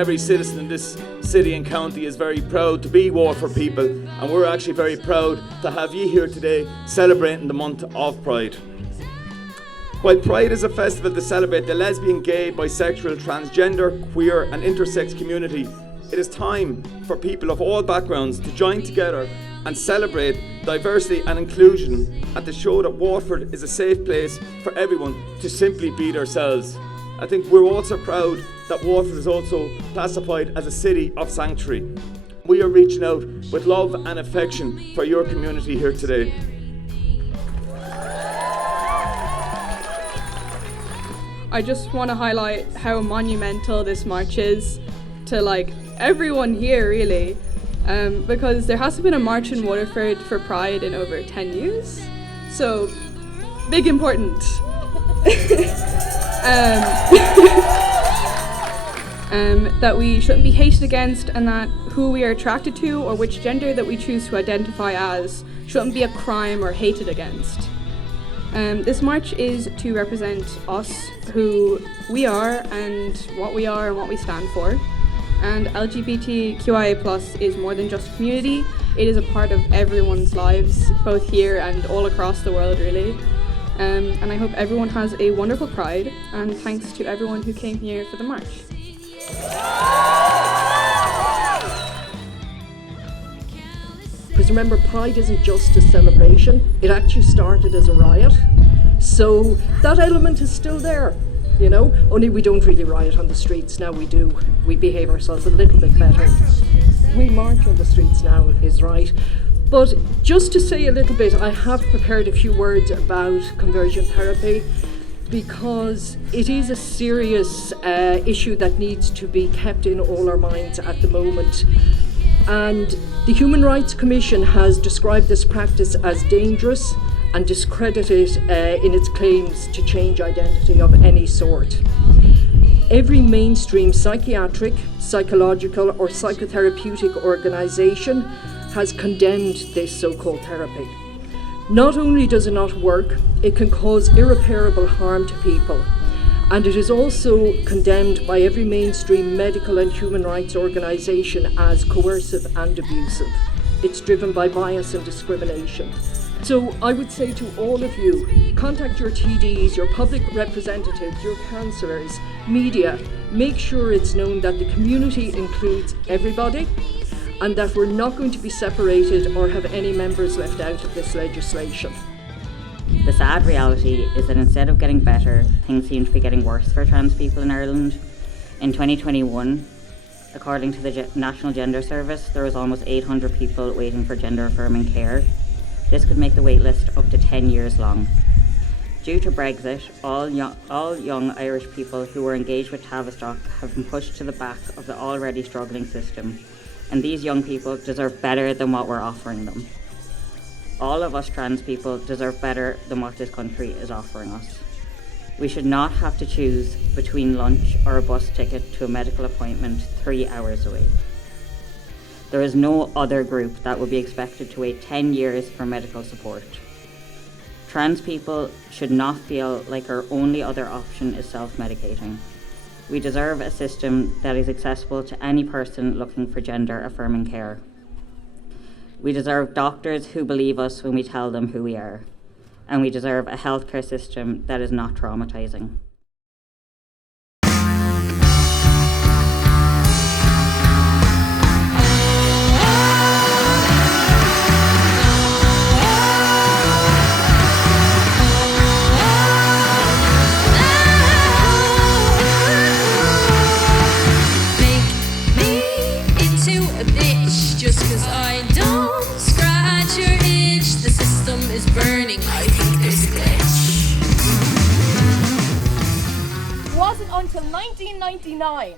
every citizen in this city and county is very proud to be Waterford people, and we're actually very proud to have you here today celebrating the month of Pride. While Pride is a festival to celebrate the lesbian, gay, bisexual, transgender, queer and intersex community, it is time for people of all backgrounds to join together and celebrate diversity and inclusion, and to show that Waterford is a safe place for everyone to simply be themselves. I think we're also proud that Waterford is also classified as a city of sanctuary. We are reaching out with love and affection for your community here today. I just want to highlight how monumental this march is to everyone here really, because there hasn't been a march in Waterford for Pride in over 10 years, so big important. That we shouldn't be hated against, and that who we are attracted to or which gender that we choose to identify as shouldn't be a crime or hated against. This march is to represent us, who we are and what we stand for. And LGBTQIA+ is more than just a community, it is a part of everyone's lives, both here and all across the world really. And I hope everyone has a wonderful Pride, and thanks to everyone who came here for the march. Because remember, Pride isn't just a celebration, it actually started as a riot. So that element is still there, only we don't really riot on the streets now. We do. We behave ourselves a little bit better. We march on the streets now, is right. But just to say a little bit, I have prepared a few words about conversion therapy, because it is a serious issue that needs to be kept in all our minds at the moment. And the Human Rights Commission has described this practice as dangerous and discredited in its claims to change identity of any sort. Every mainstream psychiatric, psychological or psychotherapeutic organisation has condemned this so-called therapy. Not only does it not work, it can cause irreparable harm to people, and it is also condemned by every mainstream medical and human rights organisation as coercive and abusive. It's driven by bias and discrimination. So I would say to all of you, contact your TDs, your public representatives, your councillors, media. Make sure it's known that the community includes everybody, and that we're not going to be separated or have any members left out of this legislation. The sad reality is that instead of getting better, things seem to be getting worse for trans people in Ireland. In 2021, according to the National Gender Service, there was almost 800 people waiting for gender affirming care. This could make the wait list up to 10 years long. Due to Brexit, all young Irish people who were engaged with Tavistock have been pushed to the back of the already struggling system, and these young people deserve better than what we're offering them. All of us trans people deserve better than what this country is offering us. We should not have to choose between lunch or a bus ticket to a medical appointment 3 hours away. There is no other group that would be expected to wait 10 years for medical support. Trans people should not feel like our only other option is self-medicating. We deserve a system that is accessible to any person looking for gender-affirming care. We deserve doctors who believe us when we tell them who we are. And we deserve a healthcare system that is not traumatising. Until 1999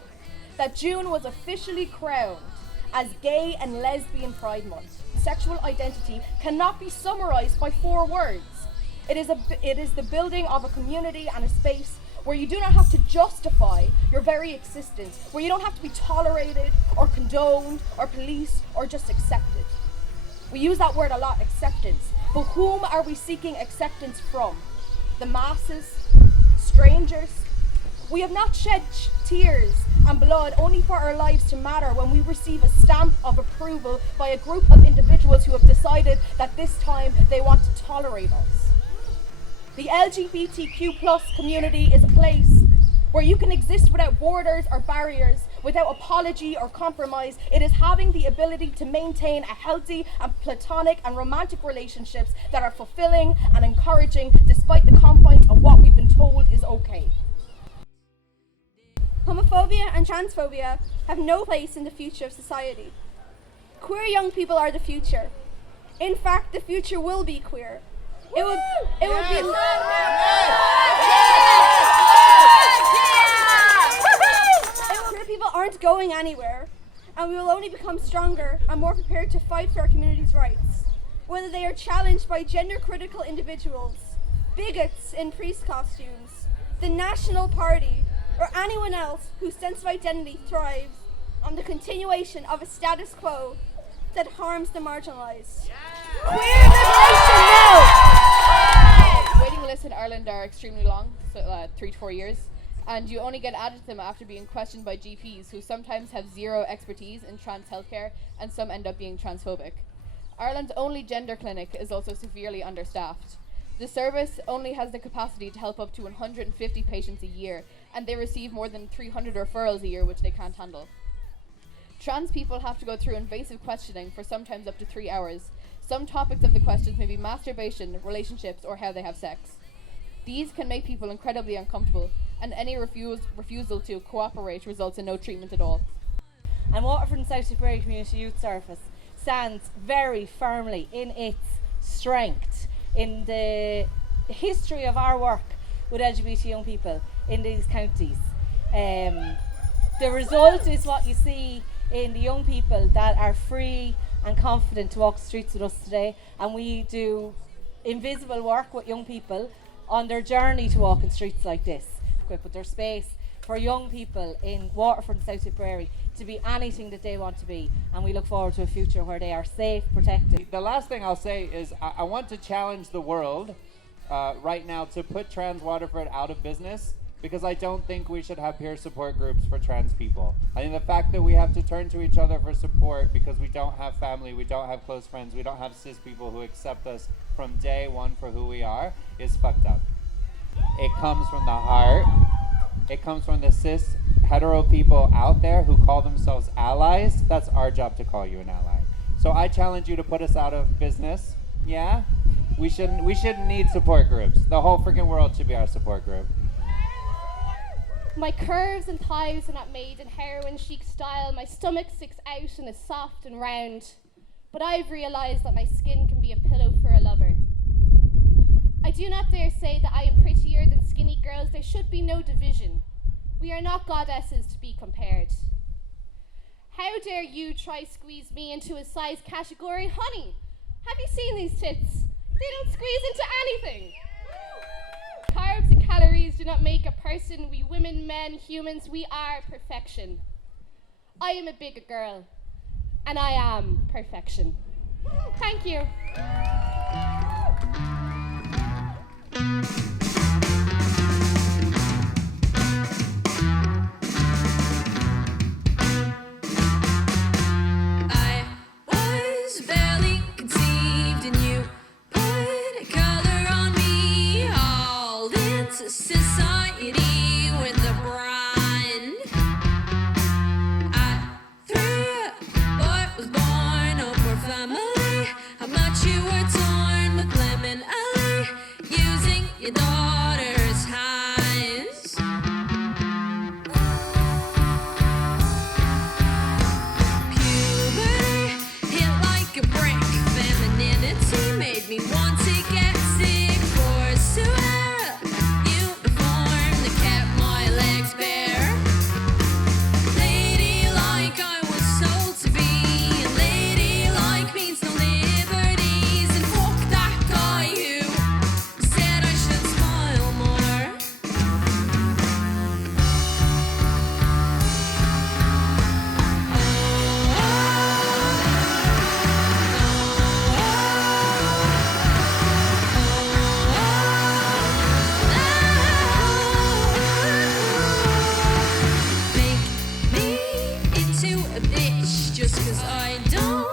that June was officially crowned as Gay and Lesbian Pride Month. Sexual identity cannot be summarised by 4 words. It is the building of a community and a space where you do not have to justify your very existence, where you don't have to be tolerated or condoned or policed or just accepted. We use that word a lot, acceptance, but whom are we seeking acceptance from? The masses? Strangers? We have not shed tears and blood only for our lives to matter when we receive a stamp of approval by a group of individuals who have decided that this time they want to tolerate us. The LGBTQ plus community is a place where you can exist without borders or barriers, without apology or compromise. It is having the ability to maintain a healthy and platonic and romantic relationships that are fulfilling and encouraging despite the confines of what we've been told is okay. Homophobia and transphobia have no place in the future of society. Queer young people are the future. In fact, the future will be queer. It would be Queer people aren't going anywhere, and we will only become stronger and more prepared to fight for our community's rights, whether they are challenged by gender-critical individuals, bigots in priest costumes, the National Party, or anyone else whose sense of identity thrives on the continuation of a status quo that harms the marginalised. Queer liberation now! Waiting lists in Ireland are extremely long, so 3 to 4 years, and you only get added to them after being questioned by GPs who sometimes have zero expertise in trans healthcare, and some end up being transphobic. Ireland's only gender clinic is also severely understaffed. The service only has the capacity to help up to 150 patients a year, and they receive more than 300 referrals a year, which they can't handle. Trans people have to go through invasive questioning for sometimes up to 3 hours. Some topics of the questions may be masturbation, relationships, or how they have sex. These can make people incredibly uncomfortable, and any refusal to cooperate results in no treatment at all. And Waterford and South Tipperary Community Youth Service stands very firmly in its strength in the history of our work with LGBT young people in these counties. The result is what you see in the young people that are free and confident to walk the streets with us today, and we do invisible work with young people on their journey to walking streets like this. But there's space for young people in Waterford and South Tipperary to be anything that they want to be, and we look forward to a future where they are safe, protected. The last thing I'll say is I want to challenge the world right now to put Trans Waterford out of business, because I don't think we should have peer support groups for trans people. I think the fact that we have to turn to each other for support because we don't have family, we don't have close friends, we don't have cis people who accept us from day one for who we are is fucked up. It comes from the heart. It comes from the cis hetero people out there who call themselves allies. That's our job to call you an ally. So I challenge you to put us out of business. Yeah? We shouldn't need support groups. The whole freaking world should be our support group. My curves and thighs are not made in heroin chic style. My stomach sticks out and is soft and round. But I've realised that my skin can be a pillow for a lover. I do not dare say that I am prettier than skinny girls. There should be no division. We are not goddesses to be compared. How dare you try squeeze me into a size category? Honey, have you seen these tits? They don't squeeze into anything. Carbs and calories do not make a person. We women, men, humans, we are perfection. I am a bigger girl, and I am perfection. Thank you. I was barely conceived and you put a color on me, hauled into society with a brand. I threw up, boy was born, oh poor family, how much you were torn with lemon alley, using your 'cause I don't